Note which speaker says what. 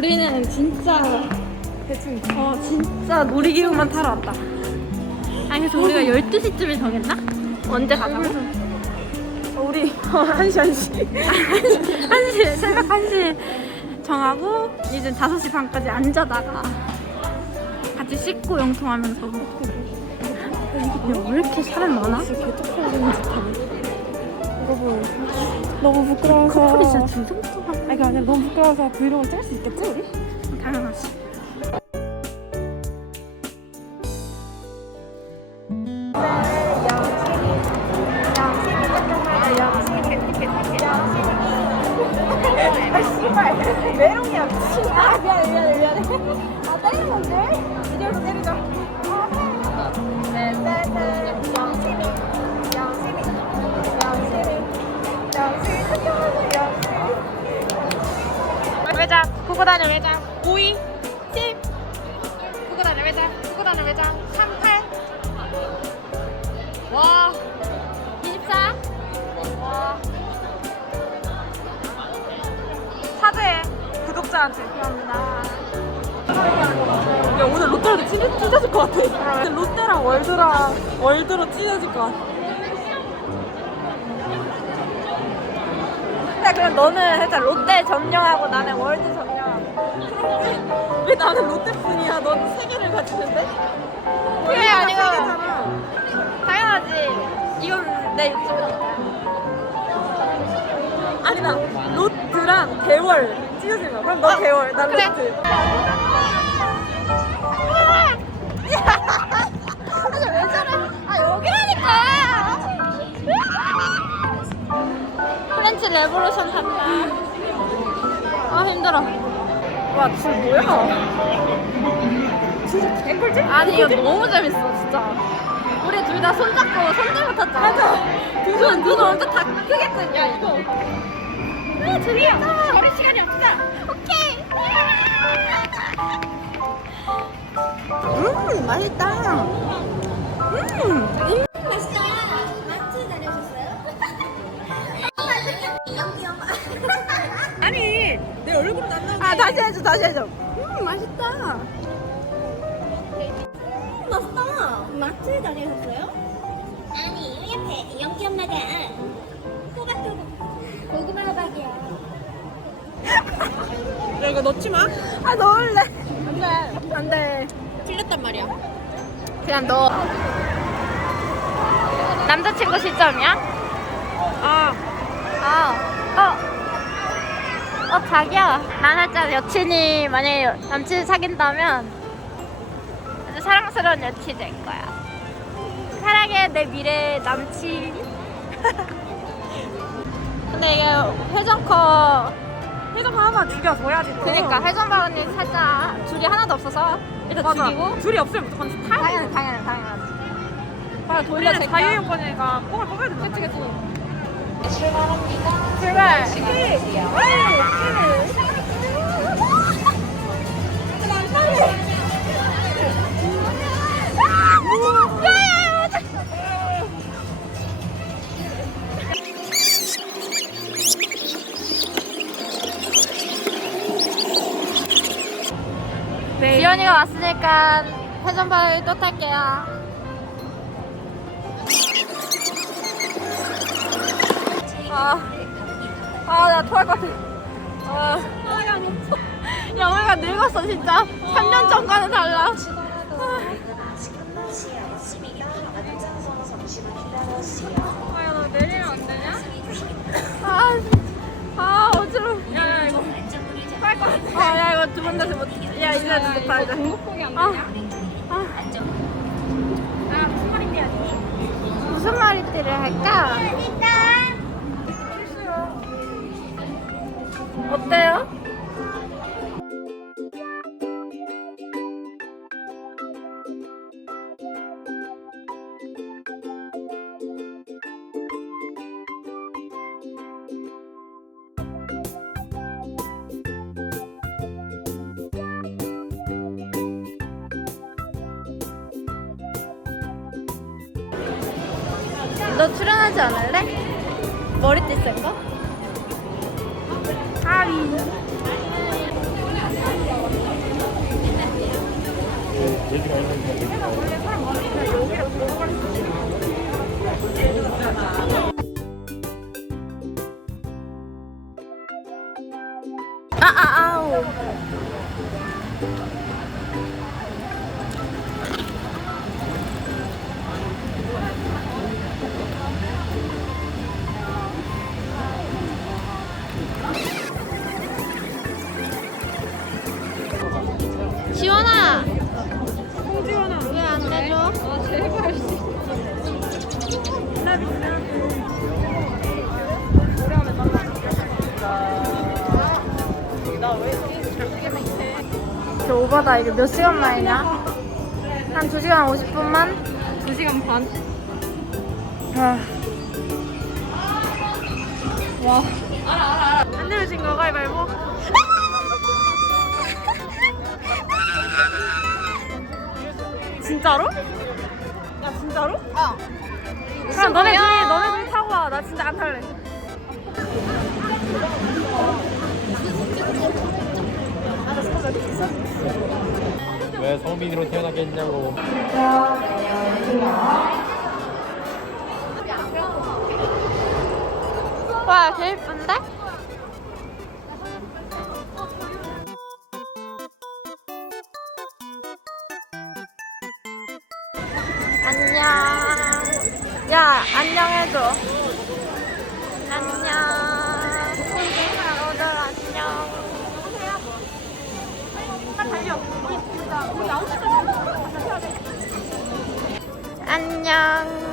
Speaker 1: 우리는 진짜 대충 어 진짜 놀이기구만 타러 왔다. 아니 그래서 우리가 12시쯤에 정했나? 언제 가자고? 어, 우리 1시 1시 1시 새벽 1시 정하고 이제 5시 반까지 앉아다가 같이 씻고 영통하면서 야, 왜 이렇게 사람 많아?
Speaker 2: 여러분 너무 부끄러워서
Speaker 1: 커플이 진짜 두 정도만
Speaker 2: 아니 아니라 너무 부끄러워서 브이로그 찍을 수 있겠지 우리?
Speaker 1: 당연하지.
Speaker 2: 메롱이야 미친
Speaker 1: 구고 다녀 외장 52, 10 구고 다녀 외장, 구고 다녀 외장 38 와, 24 와. 사죄 구독자한테 감사합니다.
Speaker 2: 야 오늘 찢어, 찢어질 것 같아. 롯데랑 월드랑 월드로 찢어질 것 같아
Speaker 1: 야 그럼 너는 살짝 롯데 전용하고 나는 월드 전용하고
Speaker 2: 왜 나는 롯데뿐이야? 넌 세 개를 가지는데?
Speaker 1: 그게 아니고
Speaker 2: 세 개잖아.
Speaker 1: 당연하지. 이건 내 유튜브니까
Speaker 2: 아니 나 롯드랑 개월. 찢어진 거야 그럼 너 개월 난
Speaker 1: 그래. 레볼루션 한다. 아 힘들어.
Speaker 2: 와줄 뭐야? 진짜 개꿀잼?
Speaker 1: 아니 이거 너무 재밌어 진짜. 우리 둘 다 손잡고 손들고 탔잖아. 맞아. 두손 눈 엄청 다 크겠거든. 야 이거. 아 재밌다. 버릴 시간이 없다. 오케이.
Speaker 2: 음 맛있다 음
Speaker 1: 다시 해줘 다시 해줘. 음 맛있다.
Speaker 3: 맛있다. 마트 다녀오셨어요? 아니, 옆에 영귀엄마가 호박도 고구마 호박이야.
Speaker 2: 야 이거 넣지 마
Speaker 1: 아 넣을래. 안돼 안돼.
Speaker 2: 틀렸단 말이야
Speaker 1: 그냥 너 남자친구 시점이야?
Speaker 2: 아
Speaker 1: 아, 어, 어 자기야. 난 살짝 여친이 만약에 남친 사귄다면 아주 사랑스러운 여친이 될 거야. 사랑해 내 미래 남친. 근데 이게 회전커
Speaker 2: 회전 하나만 죽여줘야지 너.
Speaker 1: 그니까 회전바운이 살짝 줄이 하나도 없어서 일단
Speaker 2: 맞아
Speaker 1: 죽이고
Speaker 2: 줄이 없으면 무조건 돼
Speaker 1: 당연히 당연히 당연하지. 빨리 돌려
Speaker 2: 우리는. 자유여권이니까 뽕을 뽑아야 된다
Speaker 1: 그치 그치. 출발. 지연 이가 왔으니까 회전바위 또 탈게요. 아, 아, 나 토할 것 같아. 아, 야, 우리가 늙었어, 진짜. 3년 전과는 달라. 야, 이제 좋다, 이제. 공포기 안 되냐? 아, 아. 무슨 말인지 알지? 무슨 말인지를 할까? 어때요? 너 출연하지 않을래? 머리띠 쓴 거? 하위. 아, 아, 아우. 저 오바다 이거 몇 시간 만이냐? 한 2시간 50분만?
Speaker 2: 2시간 반.
Speaker 1: 아.
Speaker 2: 와. 안 내려진 거 가위바위보. 진짜로? 야 진짜로?
Speaker 1: 어.
Speaker 2: 그럼 너네 둘이 너네 둘이 타고 와. 나 진짜 안 탈래.
Speaker 4: 왜 성민이로 태어나겠냐고.
Speaker 1: 와, 개 예쁜데? 안녕. 야, 안녕해줘. 안녕. 안녕. 안녕.